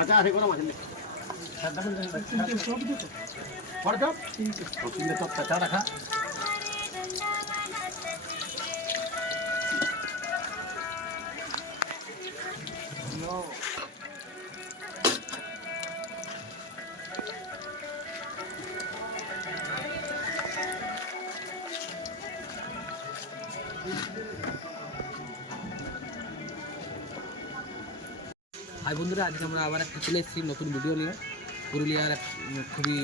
আচ্ছা আছে কোনো মাছ নেই পড়ে চপ তিনটে চপ চা রাখা হাই বন্ধুরা, আজকে আমরা আবার একটা চলে এসেছি নতুন ভিডিও নিয়ে। পুরুলিয়ার খুবই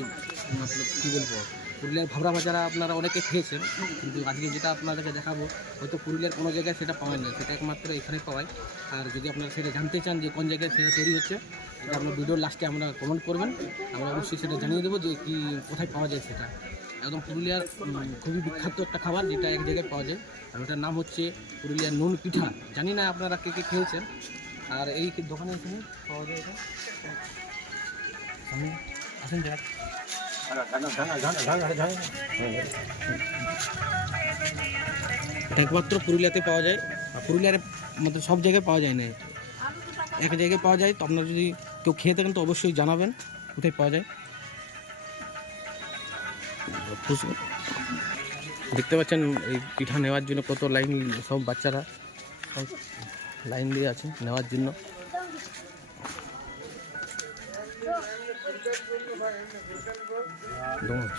মতলব কী বলবো, পুরুলিয়ার ভাবরা ভাজারা আপনারা অনেকে খেয়েছেন, কিন্তু আজকে যেটা আপনাদেরকে দেখাবো হয়তো পুরুলিয়ার কোনো জায়গায় সেটা পাওয়া না, সেটা একমাত্র এখানে পাওয়ায়। আর যদি আপনারা সেটা জানতে চান যে কোন জায়গায় সেটা তৈরি হচ্ছে, এটা আপনার ভিডিওর লাস্টে আমরা কমেন্ট করবেন, আমরা অবশ্যই সেটা জানিয়ে দেবো যে কী কোথায় পাওয়া যায়। সেটা একদম পুরুলিয়ার খুবই বিখ্যাত একটা খাবার, যেটা এক জায়গায় পাওয়া যায়, আর ওটার নাম হচ্ছে পুরুলিয়ার নুন পিঠা। জানি না আপনারা কে কে খেয়েছেন। আর এই দোকানে এখানে পাওয়া যায়, এটা আসেন যাক। একমাত্র পুরুলিয়াতে পাওয়া যায়, আর পুরুলিয়ার মধ্যে সব জায়গায় পাওয়া যায় না, এক জায়গায় পাওয়া যায়। তো আপনারা যদি কেউ খেয়ে থাকেন তো অবশ্যই জানাবেন কোথায় পাওয়া যায়। দেখতে পাচ্ছেন এই পিঠা নেওয়ার জন্য কত লাইন, সব বাচ্চারা সব লাইন দিয়ে আছে নেওয়ার জন্য।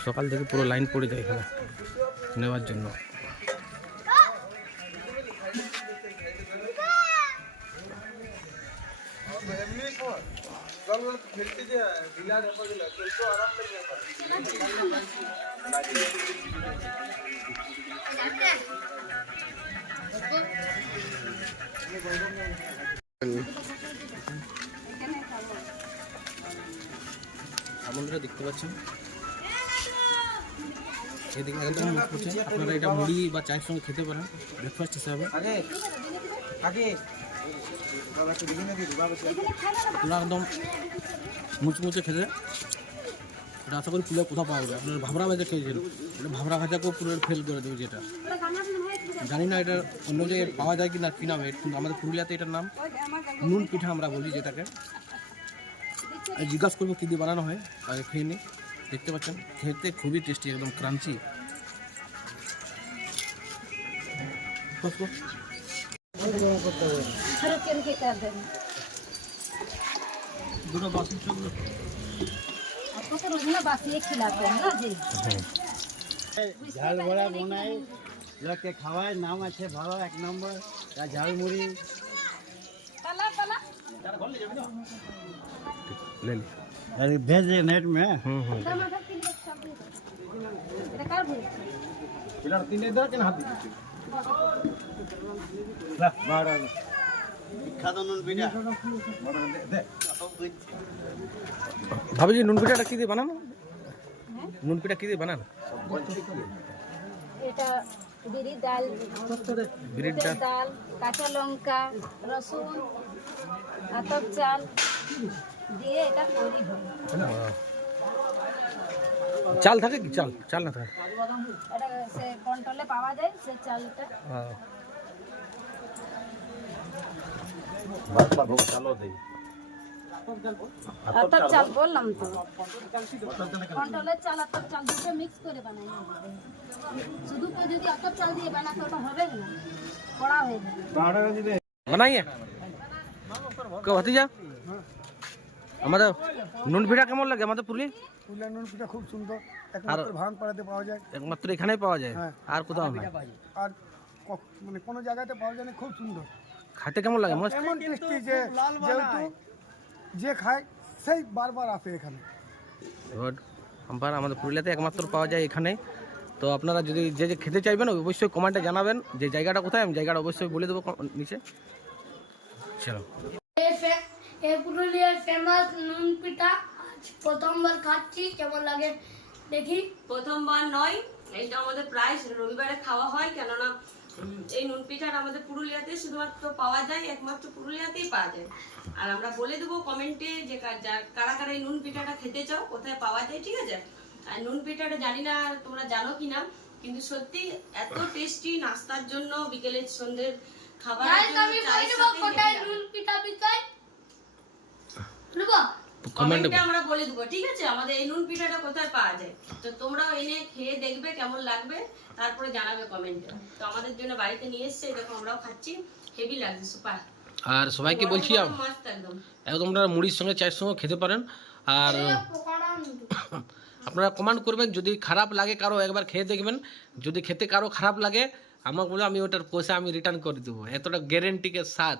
সকাল থেকে পুরো লাইন পড়ে যায় এখানে নেওয়ার জন্য। বন্ধুরা দেখতে পাচ্ছেন এদিকে একদম আপনারা এটা মুড়ি বা চায়ের সঙ্গে খেতে পারেন ব্রেকফাস্ট হিসাবে। পুরো একদম মুচমুচে খেতে। এটা আশা করি পুরো কোথাও পাওয়া যায়। আপনার ভাবরা ভাজা খেয়েছেন, এটা ভাবরা ভাজাকেও পুরো ফেল করে দেবে। যেটা জানি না এটা অন্য জায়গায় পাওয়া যায় কি না, কি নামে, কিন্তু আমাদের পুরুলিয়াতে এটার নাম নুন পিঠা আমরা বলি যেটাকে। জিজ্ঞাসা করবো কী দিয়ে বানানো হয়, আগে খেয়ে নিই। দেখতে পাচ্ছেন খেতে খুবই টেস্টি, একদম ক্রাঞ্চি। দুটো বাসি চললো ঝাল বড়া বানাই, লোককে খাওয়ায়, নাম আছে ভালো এক নম্বর। ঝালমুড়ি भेज नेट में ভাবি জি নুন পিঠাটা কি দিয়ে বানানো? নুন পিঠা কি দিয়ে বানানো? এটা বিরির ডাল, বিরির ডাল, কাঁচা লঙ্কা, রসুন, আতপ চাল দিয়ে এটা তৈরি হয়। চাল থাকে কি? চাল চাল না থাকে, এটা সে কন্ট্রোলে পাওয়া যায় সে চালটা। আতপ চাল বললাম তো, কন্ট্রোলের চাল আতপ চাল দুটো মিক্স করে বানাই। শুধু তো যদি আতপ চাল দিয়ে বানাতে ওটা হবে না, কড়া হয়ে যাবে। বানাইয়ে কেউ ভাতিজা আমাদের নুন পিঠা কেমন লাগে? আমাদের পুরুলিয়ার নুন পিঠা খুব সুন্দর, একমাত্র ভাঙপাড়াতে পাওয়া যায়, একমাত্র এখানেই পাওয়া যায়, আর কোথাও না। আর মানে কোনো জায়গাতে পাওয়া যায় না। খুব সুন্দর খাইতে কেমন লাগে? এমন টেস্টি যে যেহেতু যে খায় সেই বারবার আসে এখানে। আমাদের পুরুলিয়াতে একমাত্র পাওয়া যায় এখানে। তো আপনারা যদি যে যে খেতে চাইবেন অবশ্যই কমেন্টে জানাবেন যে জায়গাটা কোথায়, আমি জায়গাটা অবশ্যই বলে দেবো নিচে। চলো, পুরুলিয়ার ফেমাস নুন পিঠা আজ প্রথমবার খাচ্ছি, কেমন লাগে দেখি। প্রথমবার নয়, এটা আমাদের প্রায় রবিবারে খাওয়া হয়, কেননা এই নুন পিঠাটা আমাদের পুরুলিয়াতে শুধুমাত্র পাওয়া যায়, একমাত্র পুরুলিয়াতেই পাওয়া যায়। আর আমরা বলে দেবো কমেন্টে যে কারা কারা এই নুন পিঠাটা খেতে চাও, কোথায় পাওয়া যায়, ঠিক আছে? আর নুন পিঠাটা জানি না তোমরা জানো কিনা, কিন্তু সত্যি এত টেস্টি, নাস্তার জন্য, বিকেলের সন্ধ্যের খাবারের গাইস জন্য আমি চায়ের বলবো সাথে কোথায় হেভি নুন পিঠা বিকায় বলবো কমেন্টে কমেন্টে আমরা বলে দেবো, ঠিক আছে? আমাদের এই নুন পিঠাটা কোথায় পাওয়া যায়, তো তোমরাও এনে খেয়ে দেখবে কেমন লাগবে, তারপরে জানাবে কমেন্টে। তো আমাদের জন্য বাড়িতে নিয়ে এসছে, দেখো আমরাও খাচ্ছি, হেভি লাগছে, সুপার। আর সবাইকে বলছি মাস্ত একদম। একদম আপনারা মুড়ির সঙ্গে চায়ের সঙ্গে খেতে পারেন। আর পোকাড়া নুন আপনারা কমেন্ট করবেন, যদি খারাপ লাগে কারো একবার খেয়ে দেখবেন, যদি খেতে কারো খারাপ লাগে আমাকে বলে, আমি ওটার পয়সা আমি রিটার্ন করে দেবো, এতটা গ্যারেন্টিকে সাথ।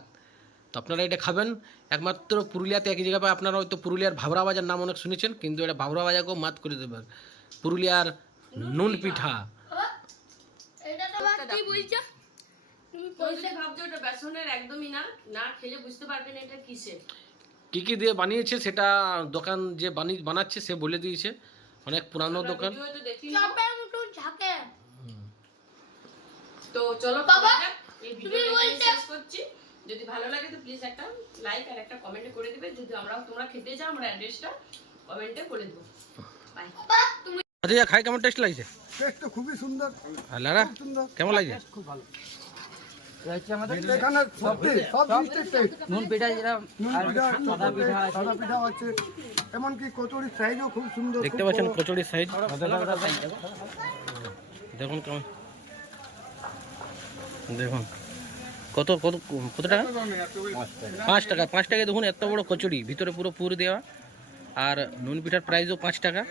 তো আপনারা এটা খাবেন, একমাত্র পুরুলিয়াতে একই জায়গায় পায়। আপনারা হয়তো পুরুলিয়ার ভাবরা বাজার নাম অনেক শুনেছেন, কিন্তু এটা ভাবরা বাজারকেও মাত করে দেবেন, পুরুলিয়ার নুন পিঠা। এটা তো কি বলছো তুমি কেউ যদি ভাবছো ওটা বেসনের, একদমই না, না খেলে বুঝতে পারবে না এটা কিসের। কী কী দিয়ে বানিয়েছে সেটা দোকান যে বানাচ্ছে সে বলে দিয়েছে, অনেক পুরানো দোকান। ভিডিও তো দেখি চাপের মতো ঝাঁকে তো চলো বাবা, খাওয়া যাক। এই ভিডিওটা এখানে শেষ করছি। যদি ভালো লাগে তো প্লিজ একটা লাইক আর একটা কমেন্ট করে দিবে। যদি তোমরা খেতে চাও, আমরা অ্যাড্রেসটা কমেন্টে করে দেবো। বাই। বাবা তুমি আচ্ছা খাই কেমন টেস্ট লাগছে? টেস্ট তো খুবই সুন্দর, আর লারা সুন্দর। কেমন লাগছে? এখানে সব জিনিসটাই টেস্ট। নুন পিঠা যেটা নুন পিঠা, সাদা পিঠা আছে, এমনকি কচুরির সাইজও খুব সুন্দর। দেখতে খুব পাচ্ছেন বড়। কচুরির সাইজ, দেখুন কেমন, দেখুন কত কত কত টাকা? 5 টাকা। 5 টাকায় দেখুন এত বড় কচুরি, ভিতরে পুরো পুর দেওয়া। আর নুন পিঠার প্রাইসও 5 টাকা।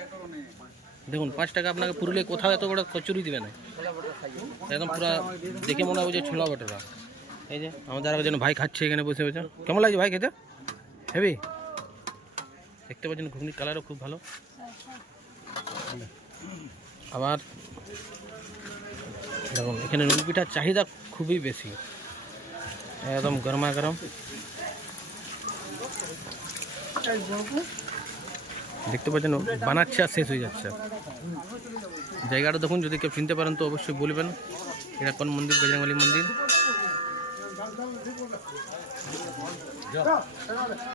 দেখুন 5 টাকা আপনাকে পুরুলিয়ায় কোথাও এত বড় কচুরি দিবে না, একদম পুরো দেখে মনে হবে যে ছোলা বটরা। এই যে আমাদের আরেকজন ভাই খাচ্ছে এখানে বসে বসে। কেমন লাগছে ভাই খেতে? হেভি। দেখতে পাচ্ছেন ঘুগনির কালারও খুব ভালো। আবার দেখুন এখানে নুন পিঠার চাহিদা খুবই বেশি, একদম গরমা গরম। দেখতে পাচ্ছেন বানাচ্ছে আর শেষ হয়ে যাচ্ছে। জায়গাটা দেখুন, যদি কেউ চিনতে পারেন তো অবশ্যই বলবেন। এটা কোন মন্দির? বজরংবলী মন্দির।